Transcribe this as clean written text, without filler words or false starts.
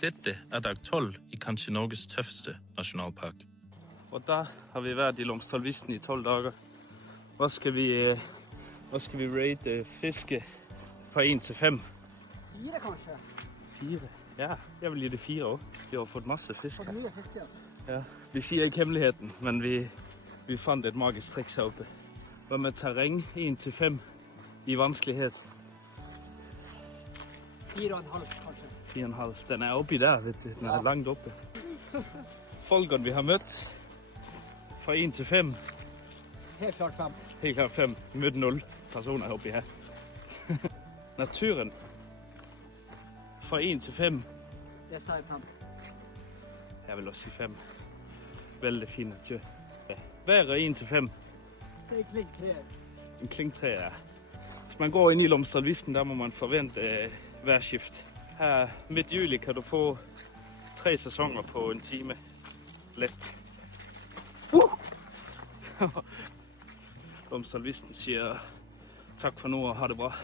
Dette er dag 12 i kanskje Norges tøffeste nasjonalpark. Og da har vi vært i Lomsdalvisten i 12 dager. Hva skal vi rate fiske fra 1 til 5? 4 kanskje. 4? Ja, jeg vil gi det 4 også. Vi har fått masse fisk. Fått mye fisk, ja. Ja, vi sier ikke hemmeligheten, men vi fant et magisk triks her oppe. Hva med terreng 1 til 5 i vanskelighet? 4,5 kanskje. 4,5. Den er oppi der, vet du. Den er langt oppe. Folkene vi har møtt fra 1 til 5. Helt klart 5. Helt klart 5. Vi mødte 0 personer oppi her. Naturen fra 1 til 5. Det sier 5. Jeg vil også si 5. Veldig fin natur. Været 1 til 5. Det er klink 3. En klink 3, ja. Hvis man går inn i Lomsdalvisten, der må man forvente værskift. Her midt juli kan du få 3 sæsoner på en time. Lett. Lomsdalvisten sier takk for nå og ha det bra.